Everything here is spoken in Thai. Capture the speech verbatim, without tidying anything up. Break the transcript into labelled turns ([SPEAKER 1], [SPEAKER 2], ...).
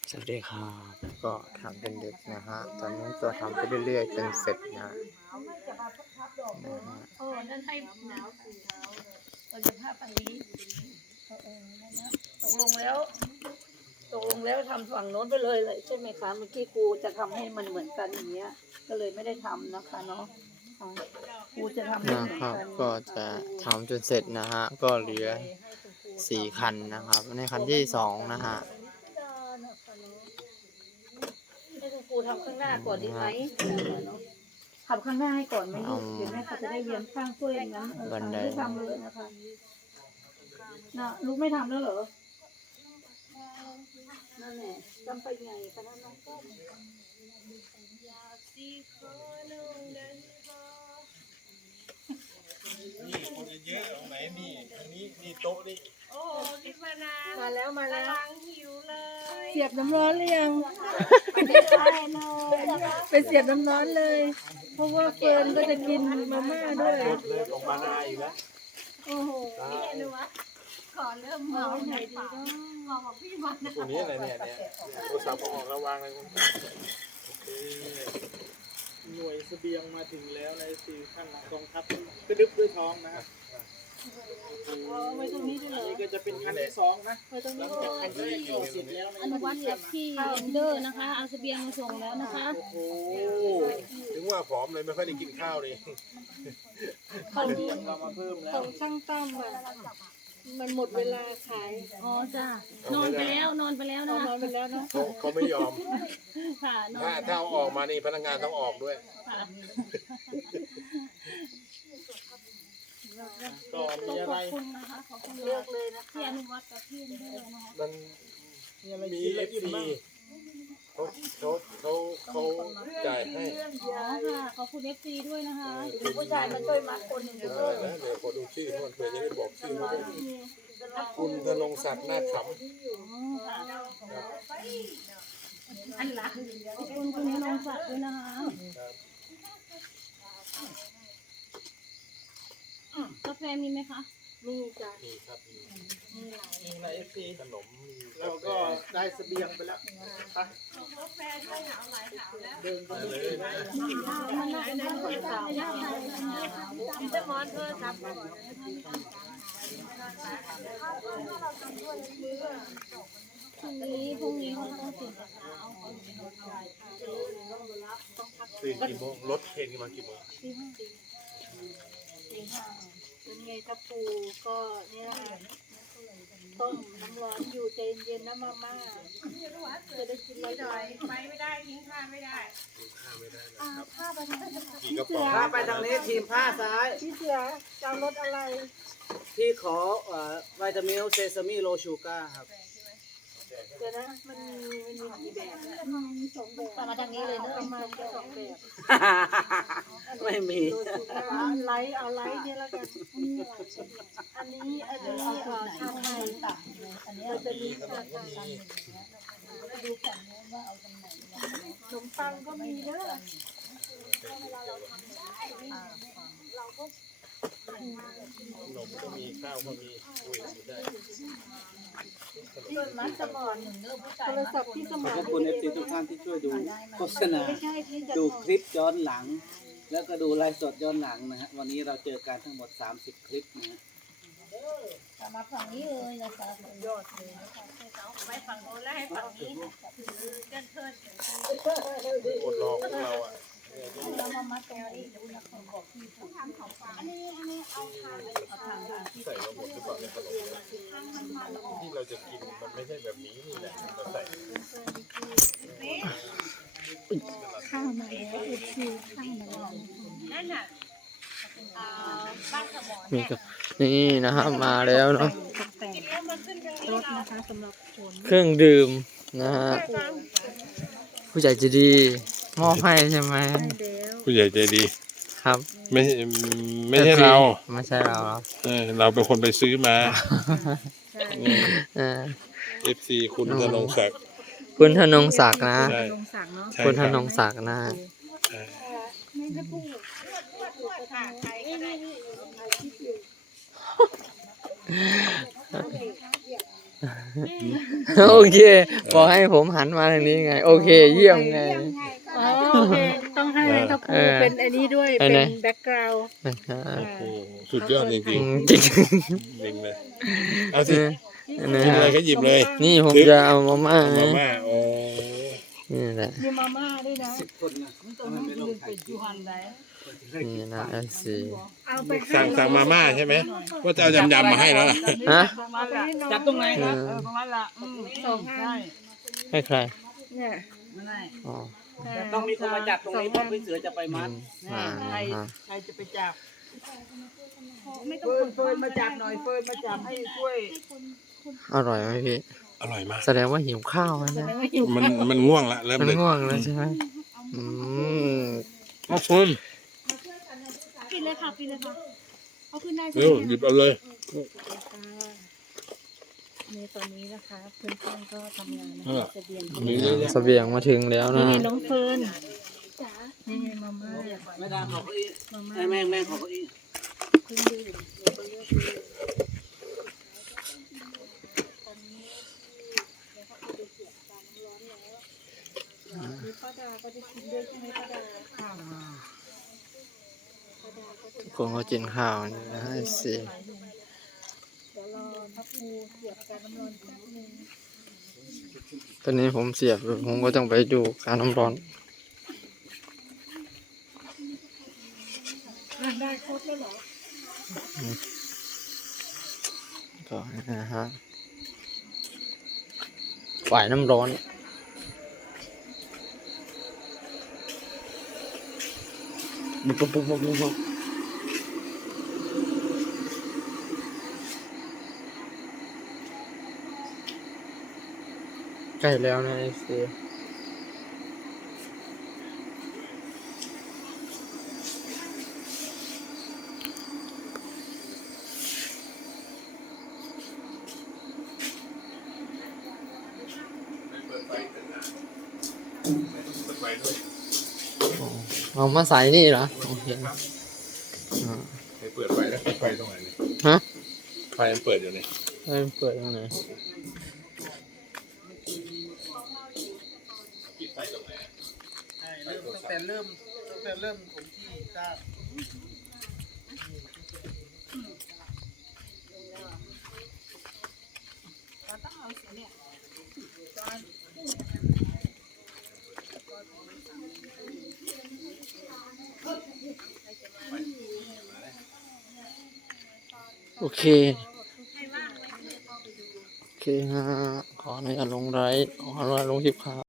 [SPEAKER 1] สวัสดีครับก็ทำเป็นเด็กนะฮะตอนนี้ตัวทำไปเรื่อยๆจนเสร็จนะนะฮะ
[SPEAKER 2] โอ้นั่นให้หนาวสีขาวเราจะภาพอันนี้เออเออนั่นนะตกลงแล้วตกลงแล้วทำฝั่งโน้นไปเลยเลยใช่ไหมคะเมื่อกี้ครูจะทำให้มันเหมือนกันอย่างเงี้ยก็เลยไม่ได้ทำนะคะเนาะค่ะครูจะทำให้
[SPEAKER 1] นะ
[SPEAKER 2] เหมือน
[SPEAKER 1] ครับ
[SPEAKER 2] กัน
[SPEAKER 1] ก็จะทำจนเสร็จนะฮะก็เหลือสี่คันนะครับในคันที่สองนะฮะ
[SPEAKER 2] ให้คุณครูทำข้างหน้าก่อนดีไหมทำข้างหน้าให้ก่อนไหมลูกเดี๋ยวแม่เขาจะได้เรียนข้างช่วยนะเออค่ะไม่ทำเลยนะคะนะลูกไม่ทำแล้วเหรอนั่นแหละจำไปไงคะนั่นน้องส้ม
[SPEAKER 3] นี่คนเยอะๆตรงไหนนี่ตรงนี้นี่โต๊ะนี่
[SPEAKER 4] โอ้พี่มานา
[SPEAKER 2] มาแล้วมาแล้ว
[SPEAKER 4] กำลังหิวเลย
[SPEAKER 2] เสียบน้ำร้อนหรือยังไปเสียบน้ำร้อนเลย เพราะว่าเฟิร์นก็จะกินมาม่าด้วย
[SPEAKER 3] เลยออกมาได้อยู่แล้ว
[SPEAKER 2] โอ้โห
[SPEAKER 4] พี่เห็นวะขอเริ่มเมาในปากเมาของพี่มานา
[SPEAKER 3] ตัวนี้อะไรเนี่ยเนี่ยโทรศัพท์ออกระวังเลยคุณโอเคหน่วยเสบียงมาถึงแล้วในสี่ขั้นกองทัพกระดึบด้วยท้องนะครับ
[SPEAKER 2] ไว้ตรงนี้ด้วยเหร
[SPEAKER 3] อัน
[SPEAKER 2] อ
[SPEAKER 3] นี้ก็จะเป็นขั้นที่สองนะ
[SPEAKER 2] ไว้ตรง
[SPEAKER 3] หลั
[SPEAKER 2] นี้
[SPEAKER 3] งจากขั้นที่สองเสร็จแล้ว
[SPEAKER 5] อนุวัฒน์กับพี่เอนเดอร์นะคะเอาเสบียงมาส่งแล้วนะคะ
[SPEAKER 3] โอ้โหถึงว่าผอมเลยไม่ค่อยได้กินข้าวเลย
[SPEAKER 2] ของ
[SPEAKER 3] เรามาเพิ่มแล้
[SPEAKER 2] ข
[SPEAKER 3] ว
[SPEAKER 2] องช่างตั้มอ่ะมันหมดเวลาขาย
[SPEAKER 5] อ๋อจ้านอนไปแล้วนอนไปแล้ว
[SPEAKER 2] เอา
[SPEAKER 5] นะ
[SPEAKER 2] นอนไปแล้วเนาะ
[SPEAKER 3] เขาเขาไม่ยอม
[SPEAKER 5] ค่ะนอน
[SPEAKER 3] ถ้าถ้าเอาออกมานี่พนักงานต้องออกด้วย
[SPEAKER 5] ค่ะ
[SPEAKER 3] ก็มี
[SPEAKER 5] ต้อง
[SPEAKER 3] อะ
[SPEAKER 5] ข
[SPEAKER 3] ไร
[SPEAKER 5] อบคุณนะคะขอบคุณ
[SPEAKER 2] เลือกเลยนะ
[SPEAKER 5] พี่
[SPEAKER 2] คะ
[SPEAKER 5] อนุวัฒน์กับพี่เอนเดอร์นะคะ
[SPEAKER 3] มันมีเอฟซีเขาเขาเขาเขาจ่ายให้
[SPEAKER 5] อ๋อค่ะขอบคุณเอฟซีด้วยนะคะ
[SPEAKER 2] มีผู้ชายมาช่วยมัดคนหนึ่ง
[SPEAKER 3] เดี๋ยว
[SPEAKER 2] ด้วย
[SPEAKER 3] นะเดี๋ยวขอดูชื่อเขาก่อนเผื่อจะได้บอกชื่อเขาด้วยคุณธนงศักดิ์นาคข
[SPEAKER 5] อ๋อค่ะอันละขอบคุณคุณธนงศักดิ์ด้วยนะคะ
[SPEAKER 3] ำ
[SPEAKER 5] กาแฟมีไหมคะ
[SPEAKER 2] มีจ้ะ
[SPEAKER 3] มีครับมี
[SPEAKER 2] มีหลาย
[SPEAKER 3] มีเอฟซีขนมมีเราก็ได้เสบียงไปแล้วไป
[SPEAKER 4] กาแฟด้วยหนาวหลายหนาวแล้ว
[SPEAKER 3] เดินไปเลยนะ
[SPEAKER 5] มันน่าจะเป็นสาวย่าไทยนะคะ
[SPEAKER 4] พี่จะมอนเธอครับ
[SPEAKER 5] พรุ่งนี้พรุ่งนี้เขาต้องตื่นแต่เช้าเขา
[SPEAKER 3] ตื่นกี่โมงรถเคนกันมากี่โมง
[SPEAKER 2] สี่ห้าเป็นไงทับปูก็เนี่ยต้มน้ำร้อนอยู่ใจเย็นๆนะมาม่าจะได้กิน
[SPEAKER 4] พี่หน่
[SPEAKER 2] ร้
[SPEAKER 4] อ
[SPEAKER 2] อย ย
[SPEAKER 4] ไปไม่ได้ทิ้งข้าไม่ได้
[SPEAKER 3] ข้าวไม่ได้นะ
[SPEAKER 2] อ่า
[SPEAKER 3] ครับ
[SPEAKER 2] ข้าวไปทางนี้
[SPEAKER 3] กี่กระป๋อง
[SPEAKER 6] ถ้าไปทางนี้ทีมผ้าซ้าย
[SPEAKER 2] พี่เสือจะเอารถอะไร
[SPEAKER 6] ที่ขอเอ่อวิตามิลเซซามิโลชูการ์ครับ
[SPEAKER 2] เดี๋ยวนะมันมีมันมีกี่แบบมีสองแบบ
[SPEAKER 5] มาทางนี้เลยเนอะ
[SPEAKER 2] ประมาณสองแบบ
[SPEAKER 6] ไม่มี
[SPEAKER 2] โดยสุดเอาไลท์เอาไลท์เนี่ยแล้วกันอันนี้อันนี้เอ่อชาไทยเราจะมีชาไทยขนมปังก็มีเด้อ
[SPEAKER 3] ขนมก็มีข้าวก็มีอุ้ยได้
[SPEAKER 2] ต้นมัสมอนโทรศัพท์พี่สม
[SPEAKER 6] ข
[SPEAKER 2] อ
[SPEAKER 6] อน บคุณเอฟซีทุกท่านที่ช่วยดูโฆษณา
[SPEAKER 2] ไม่ใช่ที่จะ
[SPEAKER 6] ดูคลิปย้อนหลัง แล้วก็ดูไลฟ์สดย้อนหลังนะฮะวันนี้เราเจอกันทั้งหมดสามสิบคลิปนะฮะ
[SPEAKER 5] มาฝั่งนี้เลยนะคะ
[SPEAKER 2] ยอดเลย
[SPEAKER 4] ไปฝั่งโน้นแล้วให้ฝั่งนี้เดินเทิน
[SPEAKER 3] อดรอพวกเราอ่ะ
[SPEAKER 5] เรามามัดตรงนี้ดูนะของบอกพี่ผู้ทำของฝากอันนี้อันนี้เอาทางเอาทางค่ะ
[SPEAKER 3] ใส่มาหมดหรือเปล่าในขนมที่เราจะกินมันไม่ใช่แบบนี้นี่แหละเราใส่
[SPEAKER 5] ข้าวมาแล้วเอฟซีข้าวมาแล้ว
[SPEAKER 4] นั่นน่ะเอ่อบ้านสมอน
[SPEAKER 1] มีกับนี่นะครับมาแล้วเนาะ
[SPEAKER 2] ตกแต่ง
[SPEAKER 4] กินแล้วมาขึ้นทางนี้
[SPEAKER 2] รถ
[SPEAKER 4] เรา
[SPEAKER 2] นะคะสำหรับฝน
[SPEAKER 1] เครื่องดื่มนะฮะผู้ใหญ่ใจะดีมอบให้ใช่ไหม
[SPEAKER 2] แล้ว
[SPEAKER 7] ผู้ใหญ่ใจดี
[SPEAKER 1] ครับ
[SPEAKER 7] ไม่ไม่ใช่เรา
[SPEAKER 1] ไม่ใช่เราหรอก
[SPEAKER 7] เออเราเป็นคนไปซื้อมา
[SPEAKER 1] เออ
[SPEAKER 7] เอฟซีคุณธนงศักดิ์
[SPEAKER 1] คุณธนงศักดิ์นะ
[SPEAKER 7] ใช่
[SPEAKER 2] ลงสั่งเนาะ
[SPEAKER 7] ใช่
[SPEAKER 1] คุณธ
[SPEAKER 7] รับ
[SPEAKER 1] นงศักดิ์นะ
[SPEAKER 7] ใช่
[SPEAKER 4] ค่ะใครก็ได้
[SPEAKER 1] อโอเคบอกให้ผมหันมาทางนี้ไง โอเค เยี่ยมไง
[SPEAKER 2] อ๋อโอเคต้องให้ตะปูเป็นอันนี้ด้วย
[SPEAKER 1] ไอ้
[SPEAKER 2] เป็น
[SPEAKER 1] ไหน
[SPEAKER 2] แบ็กกราวด์
[SPEAKER 7] โอ้โหสุดยอดจริง
[SPEAKER 1] อื
[SPEAKER 7] ๆ
[SPEAKER 1] มจริง
[SPEAKER 7] จริงเลยเอาสิ
[SPEAKER 1] นะ
[SPEAKER 7] หยิบ
[SPEAKER 1] ฮะ
[SPEAKER 7] เลยก็หยิบเลย
[SPEAKER 1] นี่ผมจะเอามาม่า
[SPEAKER 7] มา
[SPEAKER 1] นะ
[SPEAKER 7] ม่าโอ้
[SPEAKER 1] นี่แหละ
[SPEAKER 2] มีมาม่าด้วยนะ
[SPEAKER 6] สิบคนนะทำไมไม่ลงถ่ายคลิป
[SPEAKER 1] นี่นะเอฟซี
[SPEAKER 2] เอาไปให้
[SPEAKER 7] สั่งสั่งมาม่าใช่ไหมว่าจะเอายำยำมาให้แล้วล่ะ
[SPEAKER 1] ฮะ
[SPEAKER 6] จับตรงไหน
[SPEAKER 1] เอ
[SPEAKER 6] ครับ
[SPEAKER 1] อ
[SPEAKER 2] ตรงนั้นละอืมสองอัน
[SPEAKER 1] ให้ใคร
[SPEAKER 2] เนี่ย
[SPEAKER 1] อ๋อ
[SPEAKER 6] แต่ต้องมีคนมาจับตรงนี้เพราะพี่เสือจะไปมัด
[SPEAKER 1] อ่า
[SPEAKER 2] ใคร
[SPEAKER 1] ฮะ
[SPEAKER 2] ใครจะไปจับ
[SPEAKER 5] ไม่ต้อง
[SPEAKER 2] เฟิ
[SPEAKER 5] ก
[SPEAKER 2] ร์น
[SPEAKER 5] ด
[SPEAKER 2] เฟิร์นมาจับหน่อยเฟิร์นมาจับให้ช่วย
[SPEAKER 1] อร่อยไหมพี่
[SPEAKER 7] อร่อยมาก
[SPEAKER 1] แสดงว่าหิวข้าวแล้วนะ
[SPEAKER 7] มันมันง่วงละเริ่ม
[SPEAKER 1] มัน
[SPEAKER 7] เลย
[SPEAKER 1] ง่วงแล้วใช่ไหมอืม
[SPEAKER 7] ขอบคุณ
[SPEAKER 5] ปิดเลยค่ะปิดเลยค่ะเอาขึ้นได้ใช่
[SPEAKER 7] เร็ว
[SPEAKER 5] ไหม
[SPEAKER 7] หยิบเอาเลย
[SPEAKER 2] ในตอนนี้นะคะเพื่อนๆก็ทำงานนะ
[SPEAKER 7] เออ
[SPEAKER 2] คะเสบียง
[SPEAKER 7] มีเยอะแยะ
[SPEAKER 1] เสบียงมาถึงแล้ว
[SPEAKER 2] นี่
[SPEAKER 1] นะ
[SPEAKER 2] ไงน้องเฟิร์น
[SPEAKER 5] จ๋า
[SPEAKER 2] นี่ไงมาม่า
[SPEAKER 6] แม่ดาขอเก้าอี้ไอ้แม่งแม่งขอเก้าอี้
[SPEAKER 2] เครื่องดื่มแล้วก็เลือกดู
[SPEAKER 5] ป้าดาก็จะกินด้วยใช่ไหมป้าดา
[SPEAKER 1] ทุกคนก็กินข้าวนี่นะเอฟซี
[SPEAKER 5] เดี๋ยวรอพับปูเสียบการน้ำร้อนแป๊บนึง
[SPEAKER 1] ตอนนี้ผมเสียบอยู่ผมก็ต้องไปดูการน้ำร้อน
[SPEAKER 2] อ่ะได้ครบแล้วเหรอ
[SPEAKER 1] ก็นะฮะฝ่ายน้ำร้อนปุ๊บปุ๊บปุ๊บปุ๊บปุ๊บใกล้แล้วนะไอ้เสียเอามาใส่นี่เหรอโอเคอ่า
[SPEAKER 7] ให้เปิดไฟแล้วไฟตรงไหนเนี่ย
[SPEAKER 1] ฮะ
[SPEAKER 7] ไฟมันเปิดอยู่เนี่ย
[SPEAKER 1] เอ้ยเปิดตรงไหน
[SPEAKER 3] ใช่เริ่มตั้งแต่เริ่มตั้งแต่เริ่มผมที่ทราบ
[SPEAKER 1] โอเค โอเคฮะ ขออนุญาตลงไลฟ์ขออนุญาตลงคลิปครับ